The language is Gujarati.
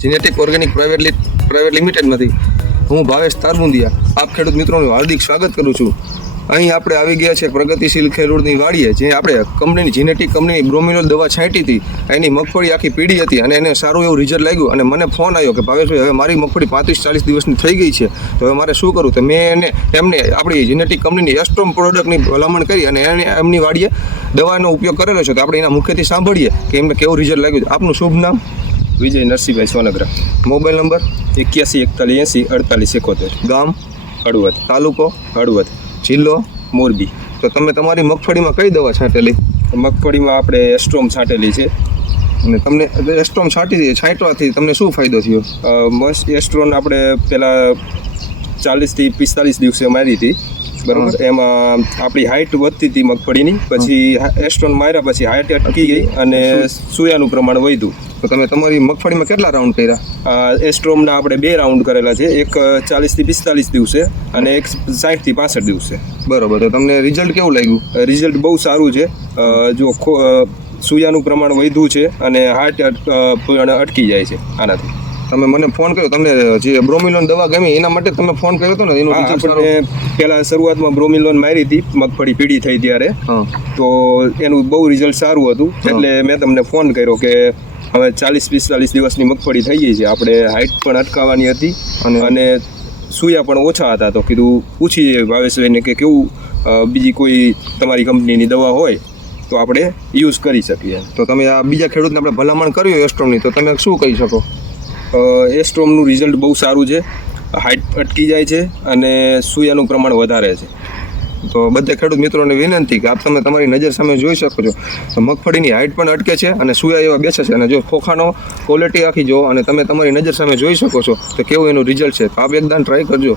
જીનેટિક ઓર્ગેનિક પ્રાઇવેટ પ્રાઇવેટ લિમિટેડમાંથી હું ભાવેશ તારબુંદિયા, આપ ખેડૂત મિત્રોનું હાર્દિક સ્વાગત કરું છું. અહીં આપણે આવી ગયા છે પ્રગતિશીલ ખેડૂતની વાડીએ, જે આપણે કંપનીની જીનેટિક કંપનીની બ્રોમિલોલ દવા છાંટી હતી. એની મગફળી આખી પીળી હતી અને એને સારું એવું રિઝલ્ટ લાગ્યું અને મને ફોન આવ્યો કે ભાવેશભાઈ હવે મારી મગફળી પાંત્રીસ ચાલીસ દિવસની થઈ ગઈ છે. તો હવે મારે શું કરવું? તો મેં એને, એમને આપણી જીનેટિક કંપનીની એસ્ટ્રોમ પ્રોડક્ટની ભલામણ કરી અને એને, એમની વાડીએ દવાનો ઉપયોગ કરેલો છે. તો આપણે એના મુખ્યથી સાંભળીએ કે એમને કેવું રિઝલ્ટ લાગ્યું છે. આપનું શુભ નામ? વિજય નરસિંહભાઈ સોનગરા. Mobile number? એક્યાસી એકતાલીસ એંસી અડતાલીસ એકોતેર. ગામ? હળવદ. તાલુકો? હળવદ. જિલ્લો? મોરબી. તો તમે તમારી મગફળીમાં કઈ દવા છાંટેલી? મગફળીમાં આપણે એસ્ટ્રોમ છાંટેલી છે. અને તમને એસ્ટ્રોમ છાંટી છાંટવાથી તમને શું ફાયદો થયો? મસ્ત એસ્ટ્રોન આપણે પહેલાં ચાલીસથી પિસ્તાલીસ દિવસે મારી હતી. બરાબર? એમાં આપણી હાઇટ વધતી હતી મગફળીની. પછી એસ્ટ્રોન માર્યા પછી હાઇટ અટકી ગઈ અને સુયાનું પ્રમાણ વધ્યું. તો તમે તમારી મગફળીમાં કેટલા રાઉન્ડ કર્યા? એસ્ટ્રોમના આપણે બે રાઉન્ડ કરેલા છે. એક ચાલીસથી પિસ્તાલીસ દિવસે અને એક સાઠથી પાસઠ દિવસે. બરોબર તો તમને રિઝલ્ટ કેવું લાગ્યું? રિઝલ્ટ બહુ સારું છે. જો સૂયાનું પ્રમાણ વધ્યું છે અને હાર્ટ અટકી જાય છે આનાથી. તમે મને ફોન કર્યો તમને જે બ્રોમિલોન દવા ગમી એના માટે તમે ફોન કર્યો હતો ને એનું આપણે પહેલા શરૂઆતમાં બ્રોમિલોન મારી હતી મગફળી પીડી થઈ ત્યારે. તો એનું બહુ રિઝલ્ટ સારું હતું. એટલે મેં તમને ફોન કર્યો કે હવે ચાલીસ પિસ્તાલીસ દિવસની મગફળી થઈ ગઈ છે. આપણે હાઇટ પણ અટકાવવાની હતી અને- અને સૂયા પણ ઓછા હતા તો કીધું પૂછી ભાવેશભાઈને કે કેવું બીજી કોઈ તમારી કંપનીની દવા હોય તો આપણે યુઝ કરી શકીએ. તો તમે આ બીજા ખેડૂતને આપણે ભલામણ કર્યું એસ્ટ્રોમની, તો તમે શું કહી શકો? એસ્ટ્રોમનું રિઝલ્ટ બહુ સારું છે. હાઇટ અટકી જાય છે અને સૂયાનું પ્રમાણ વધારે છે. તો બધા ખેડૂત મિત્રોને વિનંતી કે આપ તમે તમારી નજર સામે જોઈ શકો છો. તો મગફળીની હાઇટ પણ અટકે છે અને સુયા એવા બેસે છે. અને જો ખોખાનો ક્વોલિટી આખી જો અને તમે તમારી નજર સામે જોઈ શકો છો, તો કેવું એનું રિઝલ્ટ છે? તો આપ એકદમ ટ્રાય કરજો.